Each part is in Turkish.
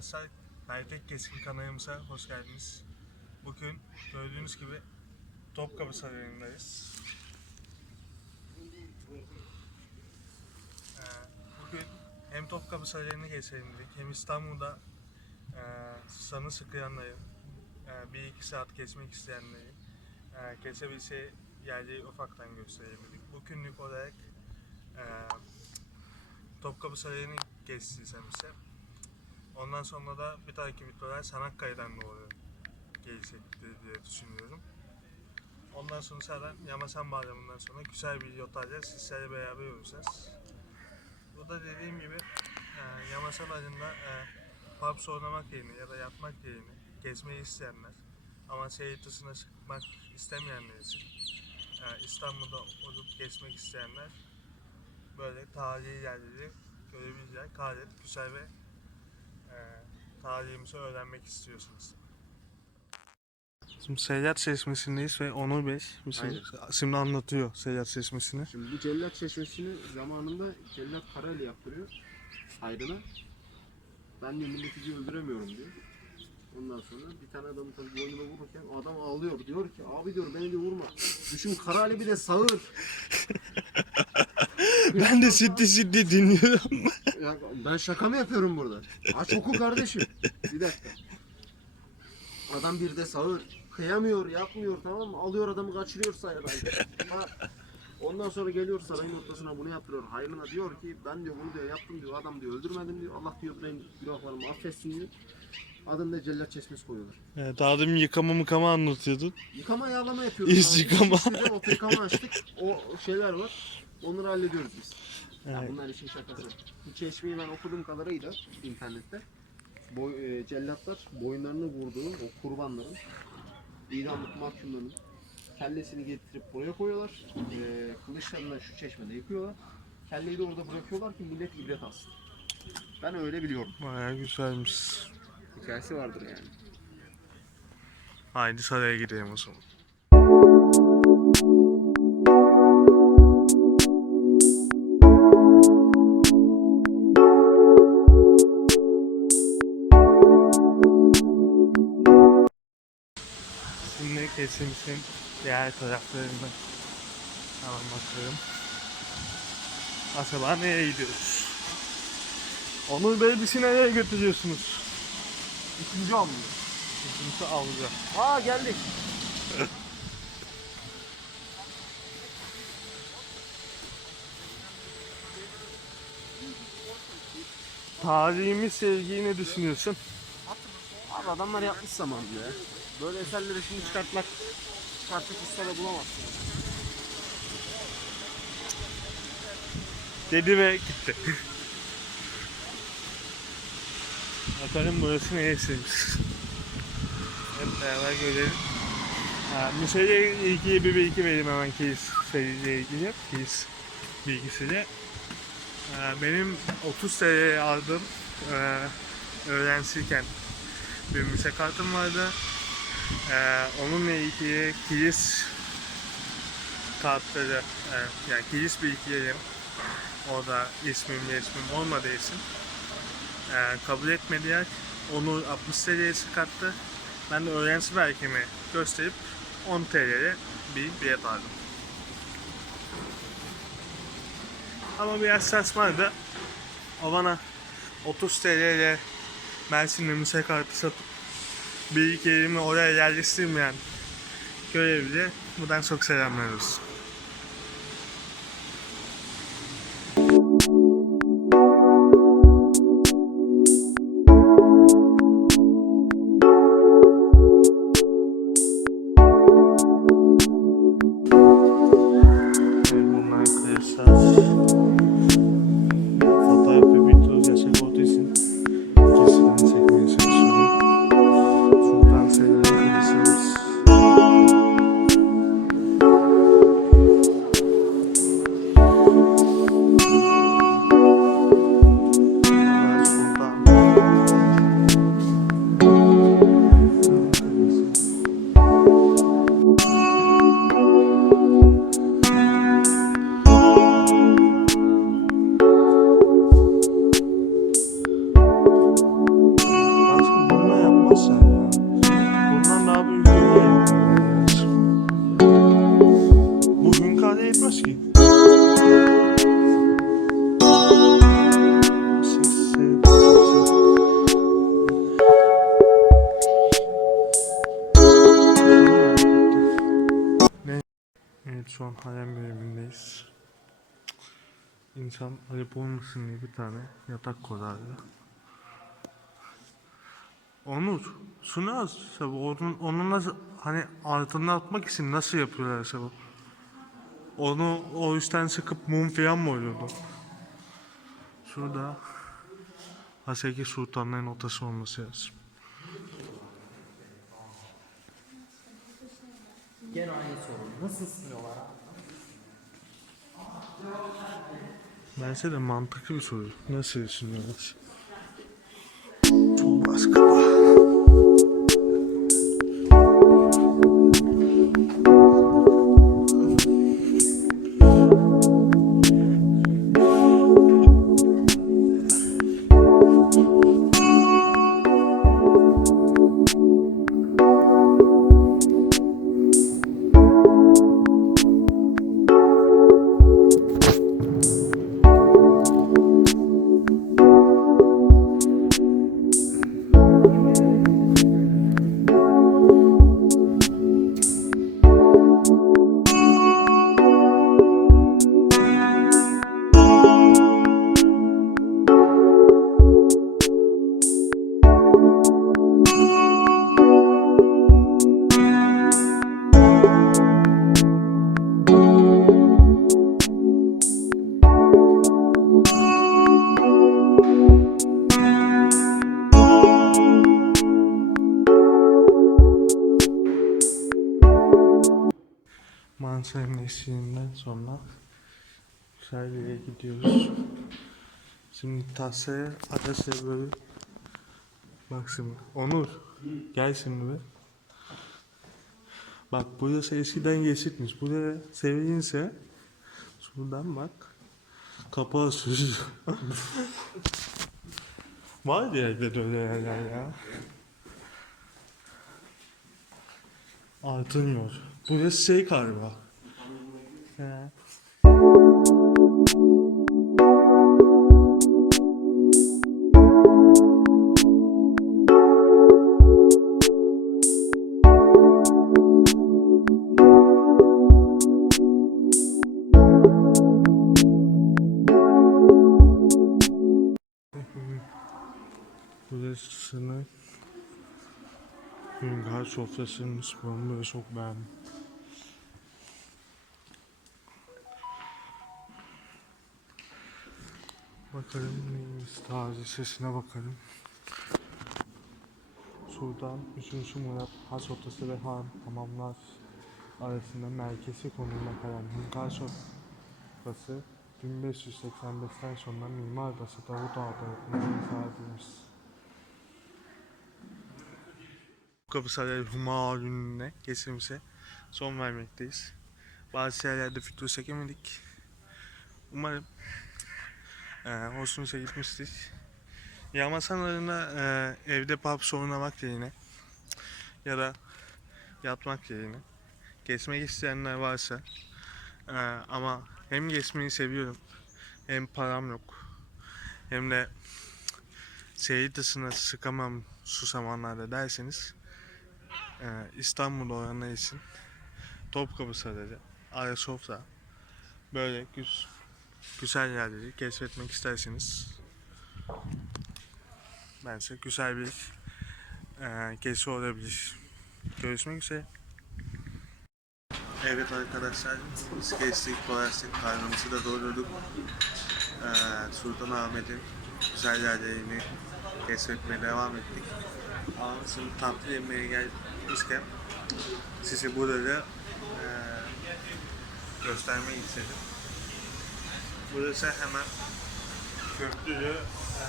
arkadaşlar, Bertek Keskin kanalımıza hoş geldiniz. Bugün gördüğünüz gibi Topkapı Sarayı'ndayız. Ee, bugün hem Topkapı Sarayı'nı geçelim dedik, hem İstanbul'da e, sanı sıkıyanları, e, bir iki saat geçmek isteyenleri e, geçebilse yerleri ufaktan gösterelim dedik. Bugünlük olarak e, Topkapı Sarayı'nı geçtiysem ise ondan sonra da bir dahaki videolar Çanakkale'den doğru gelecektir diye düşünüyorum. Ondan sonra zaten Yamasan Bayramı'ndan sonra güzel bir yotayla sizlerle beraber olacağız. Bu da dediğim gibi e, Yamasan ayında e, pubs oynamak yerine ya da yatmak yerine gezmeyi isteyenler ama şehir dışına çıkmak istemeyenler için e, İstanbul'da olup gezmek isteyenler böyle tarihi yerleri görebilecek gayet güzel ve tarihimizi öğrenmek istiyorsunuz. Şimdi Seyyar Çeşmesi'ndeyiz ve Onur Bey bize Aynen. şimdi anlatıyor Seyyar Çeşmesi'ni. Şimdi bu Cellat Çeşmesi'ni zamanında Cellat Karayeli yaptırıyor hayrına. Ben de milletici öldüremiyorum diyor. Ondan sonra bir tane adamı tabii boynuna vururken o adam ağlıyor. Diyor ki abi diyor beni de vurma. Düşün Karayeli bir de sağır. Ben de ciddi ciddi dinliyorum. Ya ben şaka mı yapıyorum burada? Aç oku kardeşim. Bir dakika. Adam bir de sağır. Kıyamıyor, yapmıyor tamam mı? Alıyor adamı kaçırıyor sayıdan. Ondan sonra geliyor sarayın ortasına bunu yaptırıyor. Hayrına diyor ki ben diyor bunu diyor yaptım diyor. Adam diyor öldürmedim diyor. Allah diyor benim günahlarımı affetsin diyor. Adını da Cellat Çeşmesi koyuyorlar. Evet, daha demin yıkama mıkama anlatıyordun. Yıkama yağlama yapıyoruz. İz yıkama. İçeride Oto yıkama açtık. O şeyler var. Onları hallediyoruz biz. Ya Evet. bunlar işin şakası. Bu çeşmeyi ben okuduğum kadarıyla internette boy, e, cellatlar boyunlarını vurduğu o kurbanların idamlık mahkumların kellesini getirip buraya koyuyorlar. E, kılıçlarını şu çeşmede yıkıyorlar. Kelleyi de orada bırakıyorlar ki millet ibret alsın. Ben öyle biliyorum. Bayağı güzelmiş. Hikayesi vardır yani. Haydi saraya gidelim o zaman. Kesimsin diğer taraflarına hemen bakalım. Acaba nereye gidiyoruz? Onur Bey bizi nereye götürüyorsunuz? İkinci avlu. İkinci avluya. Aa geldik. Tarihimiz sevgiyi ne düşünüyorsun? Abi adamlar yapmış zamanında ya. Böyle eserleri şimdi çıkartmak çıkartıp ustada bulamazsın. Dedi ve gitti. Bakalım burası neresiymiş. Hep beraber görelim. Ha, müzeyle ilgili bir bilgi vereyim hemen keyiz seriyle ilgili. Keyiz bilgisiyle. Benim 30 TL'ye aldığım e, öğrenciyken bir müze kartım vardı. E, onunla ilgili kilis kartları, e, yani kilis bilgilerim orada ismim resmim olmadığı için e, kabul etmediler. Onu 60 TL'ye çıkarttı. Ben de öğrenci belgemi gösterip 10 TL'ye bir bilet aldım. Ama biraz saçmaydı. O bana 30 TL'ye Mersin'de müze kartı satıp bir iki elimi oraya yerleştirmeyen görevli buradan çok. Evet, şu an hayal bölümündeyiz. İnsan ayıp olmasın diye bir tane yatak koyardı. Onur, şunu az Sebo, onun, onu nasıl hani altına atmak için nasıl yapıyorlar Sebo? Onu o üstten sıkıp mum falan mı oluyordu? Şurada Haseki Sultanların otası olması lazım. Gene aynı sorun. Nasıl ısınıyorlar abi? Bence de mantıklı bir soru. Nasıl düşünüyorlar? Çok baskı var. Mansaranın eşiğinden sonra güzel gidiyoruz. Şimdi tasaya arkadaşlar böyle Bak şimdi Onur gel şimdi be. Bak burası eskiden geçitmiş. Buraya sevinse şuradan bak kapağı süzüyor. Var yerde öyle yerler ya. Artırmıyor. Burası şey galiba. He. Burasını Hüngar sofrasının böyle çok beğendim. Bakalım neymiş taze sesine bakalım. Sultan 3. Murat Haç Otası ve Han hamamlar arasında merkezi konumda kalan Hünkar Sofrası 1585'ten sonra Mimar Adası Davut Ağa tarafından inşa edilmiş. Kapısarayı Humayun'une geçirmişe son vermekteyiz. Bazı yerlerde video çekemedik. Umarım e, hoşunuza gitmiştir. Yağmasanlarına e, evde pub sorulamak yerine ya da yatmak yerine geçmek isteyenler varsa e, ama hem geçmeyi seviyorum hem param yok hem de şehir dışına sıkamam şu zamanlarda derseniz ee, İstanbul oranı için Topkapı Sarayı, Ayasofya böyle güz, güzel yerleri keşfetmek isterseniz bence güzel bir e, gezi olabilir. Görüşmek üzere. Evet arkadaşlar biz geçtik dolaştık karnımızı da doyurduk. Ee, Sultan Ahmet'in güzel yerlerini keşfetmeye devam ettik. Ama şimdi tatlı yemeğe gelmişken size burada da e, göstermek istedim. Burası hemen Köprülü e,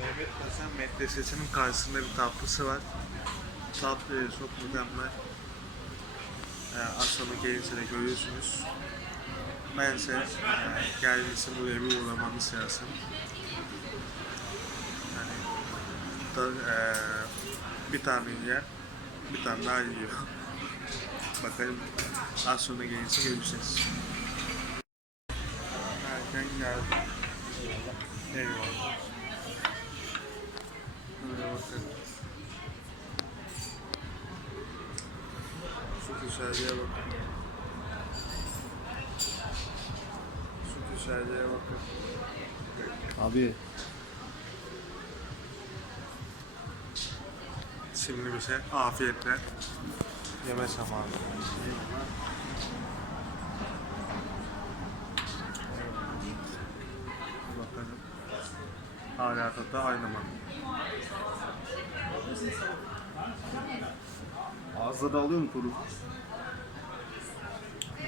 Mehmet Paşa Medresesi'nin karşısında bir tatlısı var. Tatlı çok mükemmel. E, akşamı gelince de görüyorsunuz. Bence e, gelmişse buraya bir uğramanız lazım. Yani da, e, bir tane yer, bir tane daha yiyor. Bakalım az sonra gelirse görüşeceğiz. Geldi. Eyvallah. Şu güzelliğe bakın. Şu güzelliğe bakın. Abi Şimdi bize afiyetle yeme zamanı. Bakalım. Hala tadı aynı mı? ağızda da alıyor mu Turuk?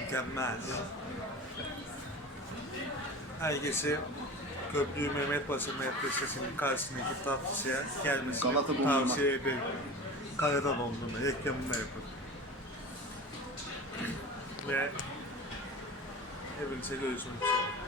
Mükemmel. Herkese Köprü Mehmet Basın Medresesi'nin karşısındaki tatlıya gelmesini Galata dondurma. tavsiye ederim. Karada dondurma, reklamını da yapın. Ve hepinize görüşmek üzere.